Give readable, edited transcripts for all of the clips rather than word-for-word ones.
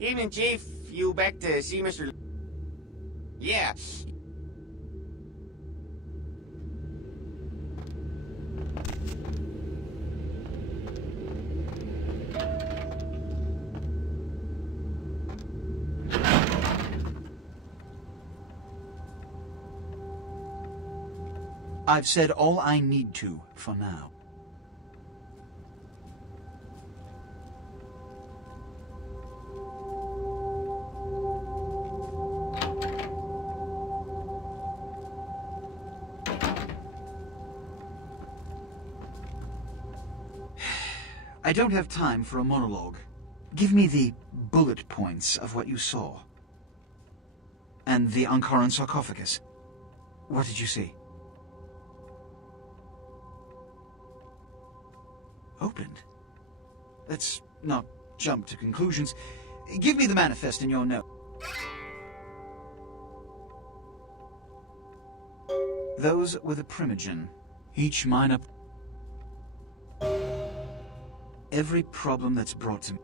Evening, Chief. You back to see Mr. Yeah. I've said all I need to for now. I don't have time for a monologue. Give me the bullet points of what you saw. And the Ankaran sarcophagus. What did you see? Opened? Let's not jump to conclusions. Give me the manifest in your note. Those were the primogen. Each minor... Every problem that's brought to me.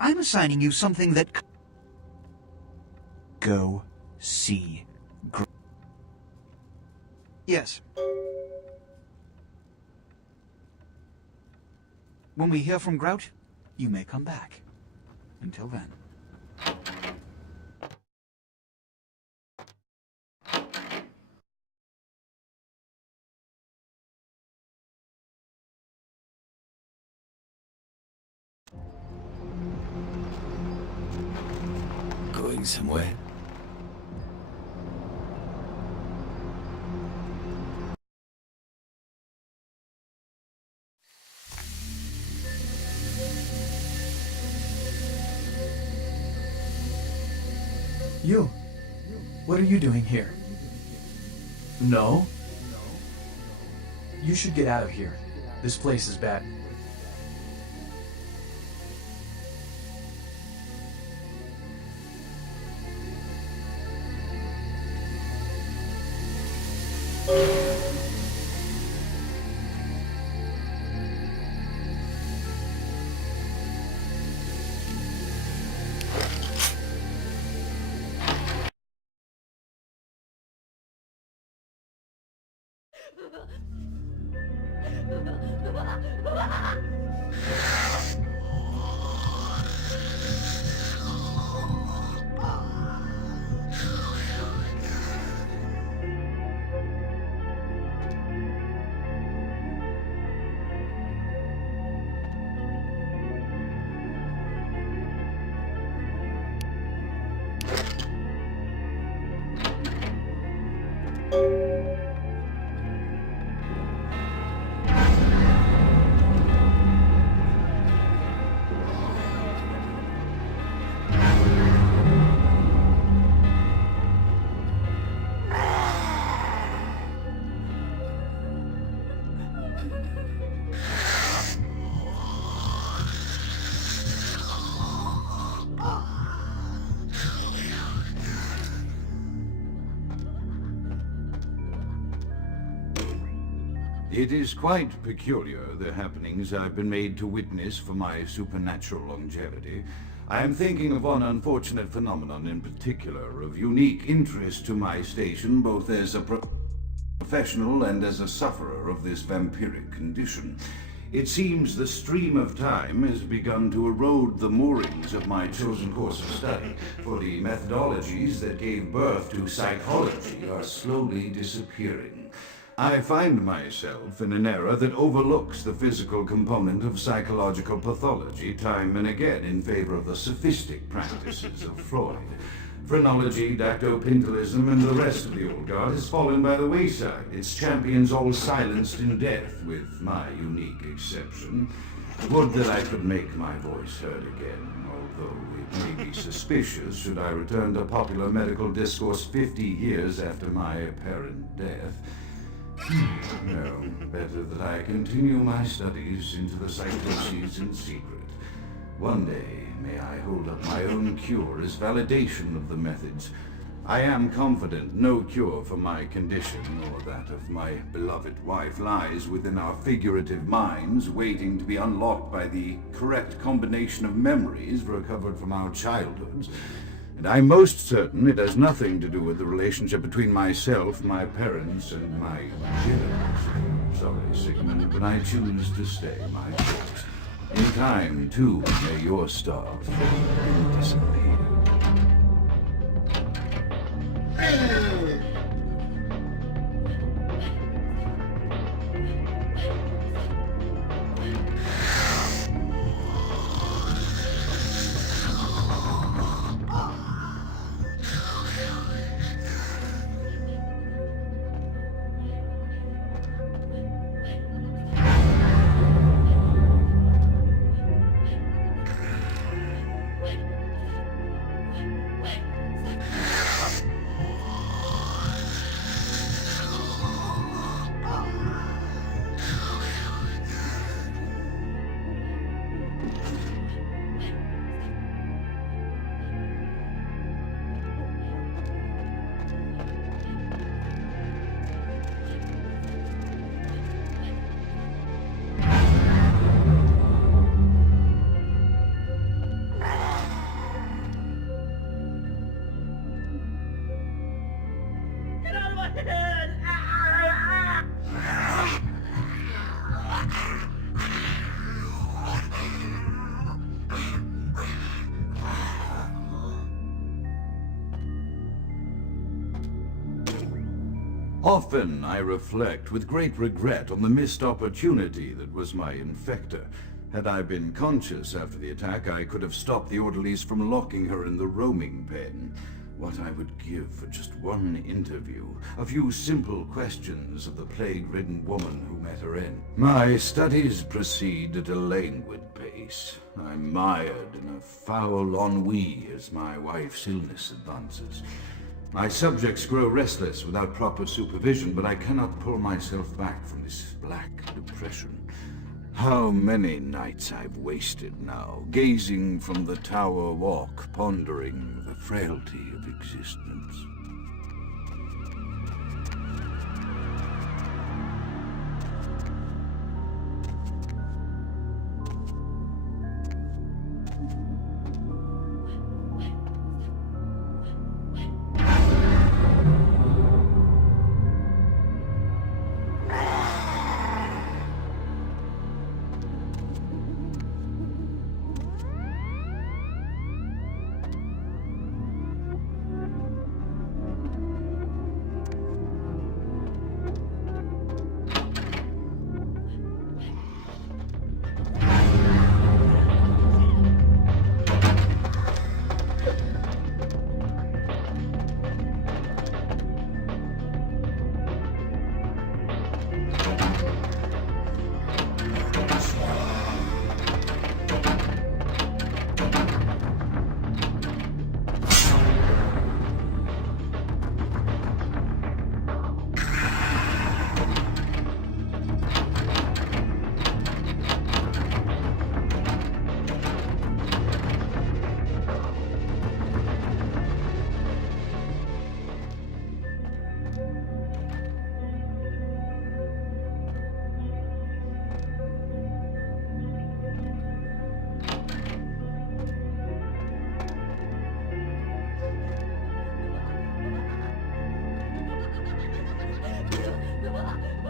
I'm assigning you something that... Go see. Yes. When we hear from Grout, you may come back. Until then. Going somewhere? You? What are you doing here? No? You should get out of here. This place is bad. It is quite peculiar, the happenings I've been made to witness for my supernatural longevity. I am thinking of one unfortunate phenomenon in particular, of unique interest to my station, both as a professional and as a sufferer of this vampiric condition. It seems the stream of time has begun to erode the moorings of my chosen course of study, for the methodologies that gave birth to psychology are slowly disappearing. I find myself in an era that overlooks the physical component of psychological pathology time and again in favor of the sophistic practices of Freud. Phrenology, dactopintilism, and the rest of the old guard has fallen by the wayside, its champions all silenced in death, with my unique exception. Would that I could make my voice heard again, although it may be suspicious should I return to popular medical discourse 50 years after my apparent death. No, better that I continue my studies into the psychoses in secret. One day, may I hold up my own cure as validation of the methods I am confident no cure for my condition or that of my beloved wife lies within our figurative minds, waiting to be unlocked by the correct combination of memories recovered from our childhoods. And I'm most certain it has nothing to do with the relationship between myself, my parents, and my genitals. Sorry, Sigmund, but I choose to stay my course. In time, too, may your star disappear. Often I reflect with great regret on the missed opportunity that was my infector. Had I been conscious after the attack, I could have stopped the orderlies from locking her in the roaming pen. What I would give for just one interview, a few simple questions of the plague-ridden woman who met her end. My studies proceed at a languid pace. I'm mired in a foul ennui as my wife's illness advances. My subjects grow restless without proper supervision, but I cannot pull myself back from this black depression. How many nights I've wasted now, gazing from the tower walk, pondering the frailty of existence.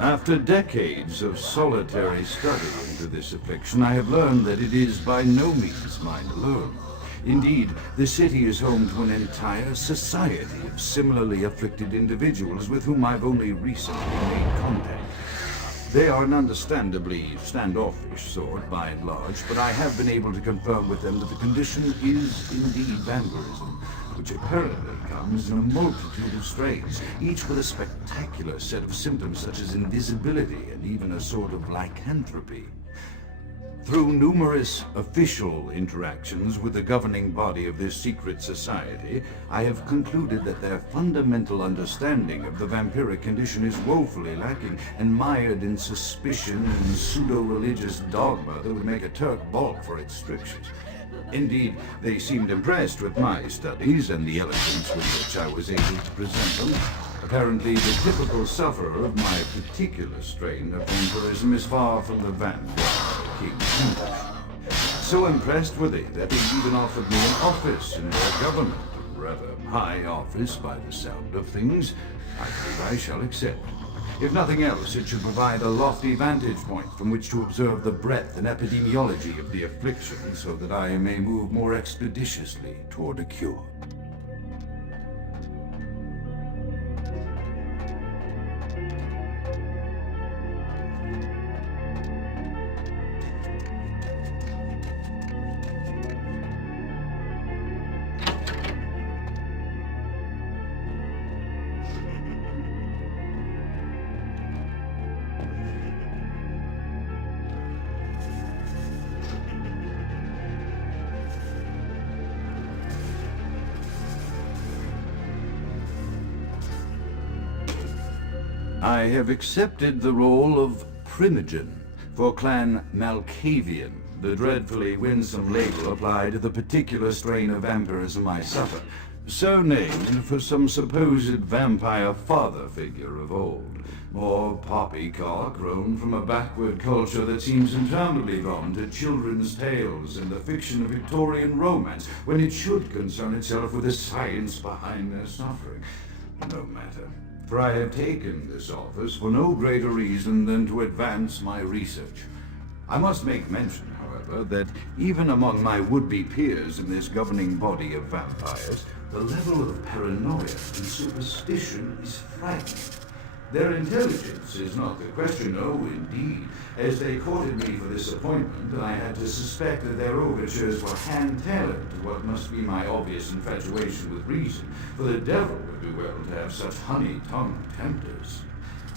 After decades of solitary study into this affliction, I have learned that it is by no means mine alone. Indeed, the city is home to an entire society of similarly afflicted individuals with whom I've only recently made contact. They are an understandably standoffish sort, by and large, but I have been able to confirm with them that the condition is indeed vampirism, which apparently comes in a multitude of strains, each with a spectacular set of symptoms such as invisibility and even a sort of lycanthropy. Through numerous official interactions with the governing body of this secret society, I have concluded that their fundamental understanding of the vampiric condition is woefully lacking and mired in suspicion and pseudo-religious dogma that would make a Turk balk for its strictures. Indeed, they seemed impressed with my studies and the eloquence with which I was able to present them. Apparently, the typical sufferer of my particular strain of vampirism is far from the vampire king's English. So impressed were they that they even offered me an office in their government, a rather high office by the sound of things. I believe I shall accept. If nothing else, it should provide a lofty vantage point from which to observe the breadth and epidemiology of the affliction, so that I may move more expeditiously toward a cure. I have accepted the role of Primogen for Clan Malkavian, the dreadfully winsome label applied to the particular strain of vampirism I suffer, so named for some supposed vampire father figure of old. More poppycock grown from a backward culture that seems interminably drawn to children's tales and the fiction of Victorian romance, when it should concern itself with the science behind their suffering. No matter. For I have taken this office for no greater reason than to advance my research. I must make mention, however, that even among my would-be peers in this governing body of vampires, the level of paranoia and superstition is frightening. Their intelligence is not the question, no, indeed. As they courted me for this appointment, I had to suspect that their overtures were hand-tailored to what must be my obvious infatuation with reason, for the devil would do well to have such honey-tongued tempters.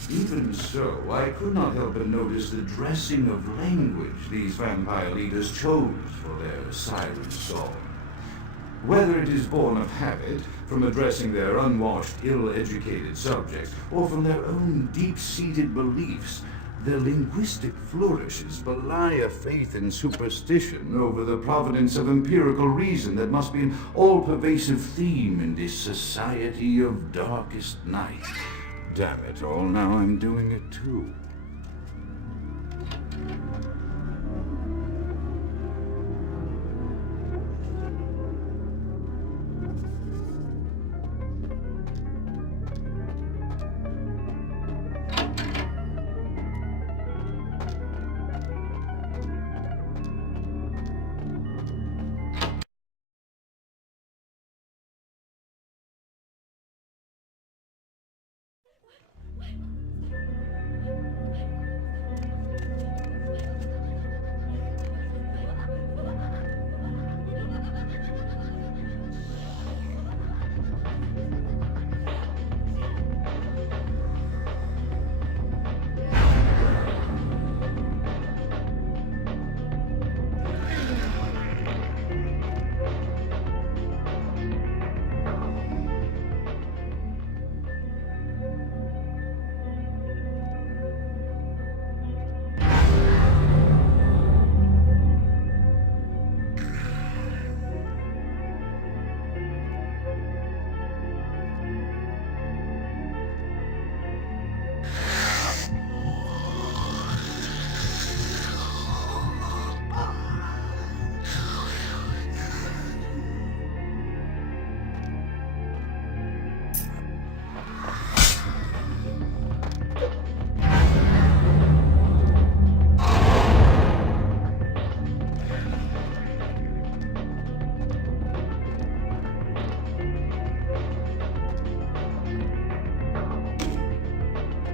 Even so, I could not help but notice the dressing of language these vampire leaders chose for their siren song. Whether it is born of habit, from addressing their unwashed, ill-educated subjects, or from their own deep-seated beliefs, their linguistic flourishes belie a faith in superstition over the providence of empirical reason that must be an all-pervasive theme in this society of darkest night. Damn it all, now I'm doing it too.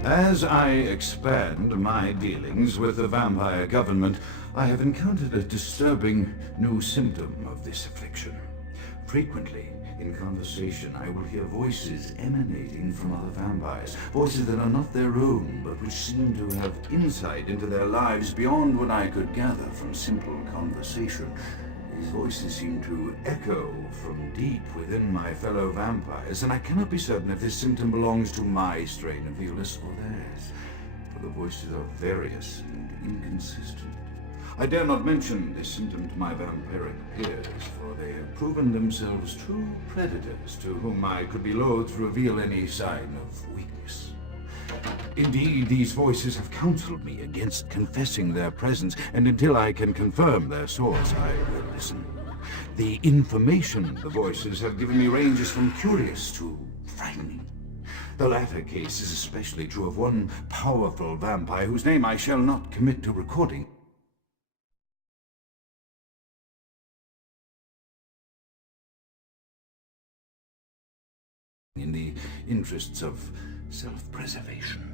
As I expand my dealings with the vampire government, I have encountered a disturbing new symptom of this affliction. Frequently, in conversation, I will hear voices emanating from other vampires, voices that are not their own, but which seem to have insight into their lives beyond what I could gather from simple conversation. These voices seem to echo from deep within my fellow vampires, and I cannot be certain if this symptom belongs to my strain of illness or theirs, for the voices are various and inconsistent. I dare not mention this symptom to my vampiric peers, for they have proven themselves true predators to whom I could be loath to reveal any sign of weakness. Indeed, these voices have counseled me against confessing their presence, and until I can confirm their source, I will listen. The information the voices have given me ranges from curious to frightening. The latter case is especially true of one powerful vampire whose name I shall not commit to recording. In the interests of self-preservation.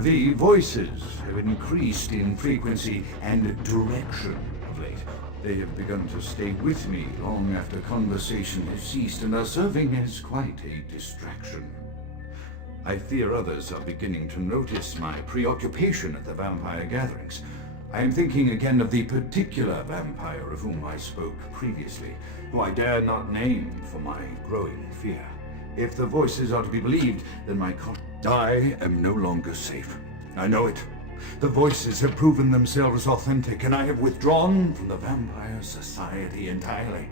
The voices have increased in frequency and direction of late. They have begun to stay with me long after conversation has ceased and are serving as quite a distraction. I fear others are beginning to notice my preoccupation at the vampire gatherings. I am thinking again of the particular vampire of whom I spoke previously, who I dare not name for my growing fear. If the voices are to be believed, then I am no longer safe. I know it. The voices have proven themselves authentic, and I have withdrawn from the Vampire Society entirely.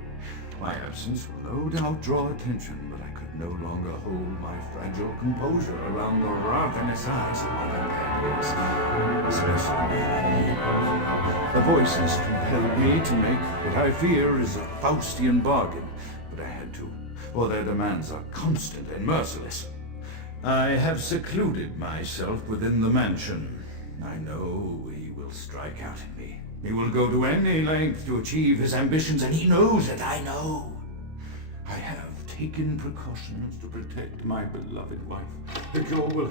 My absence will no doubt draw attention, but I could no longer hold my fragile composure around the ravenous eyes of my vampire peers. Especially the voices compelled me to make what I fear is a Faustian bargain, but I had to, for their demands are constant and merciless. I have secluded myself within the mansion. I know he will strike out at me. He will go to any length to achieve his ambitions, and he knows that I know. I have taken precautions to protect my beloved wife. The cure will...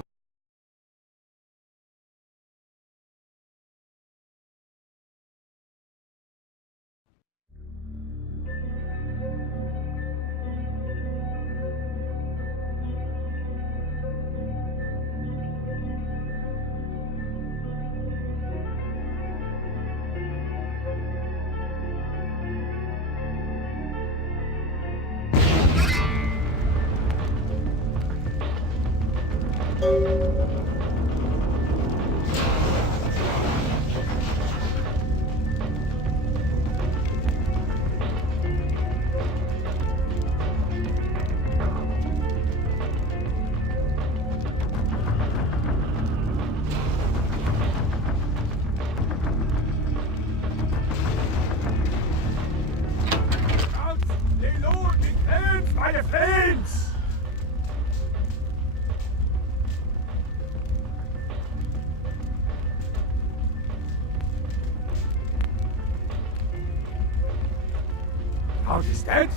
House is dead?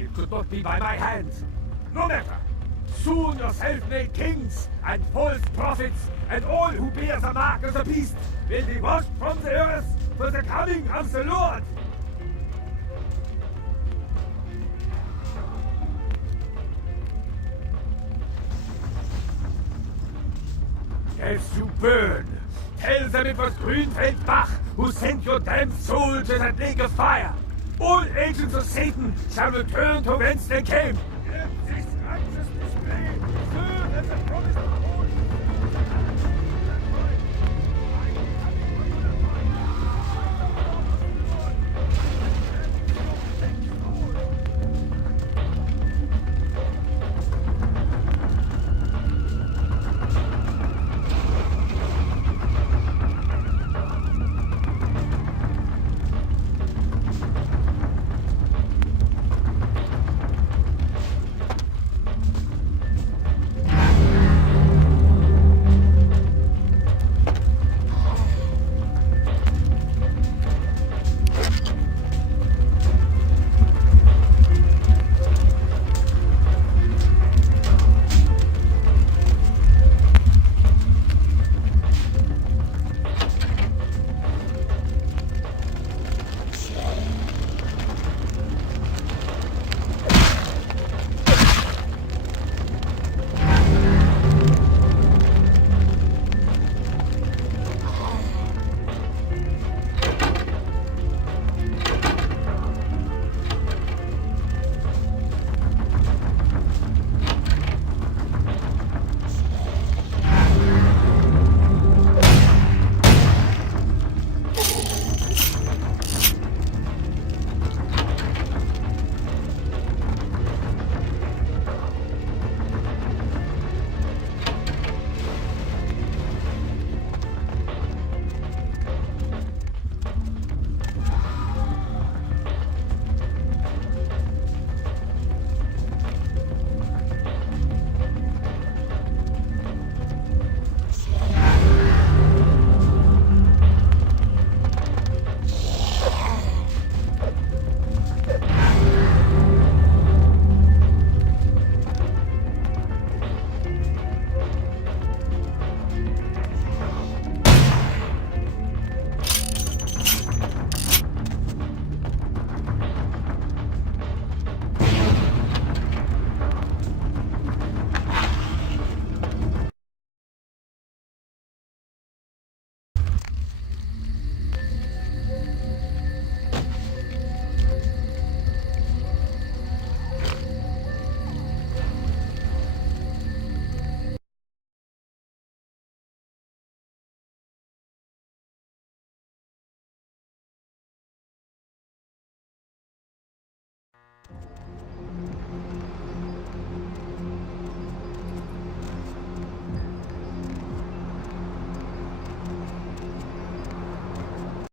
It could not be by my hands. No matter. Soon your self-made kings and false prophets and all who bear the mark of the beast will be washed from the earth for the coming of the Lord. As you burn, tell them it was Grünfeld Bach who sent your damned soul to that lake of fire. All agents of Satan shall return to whence they came.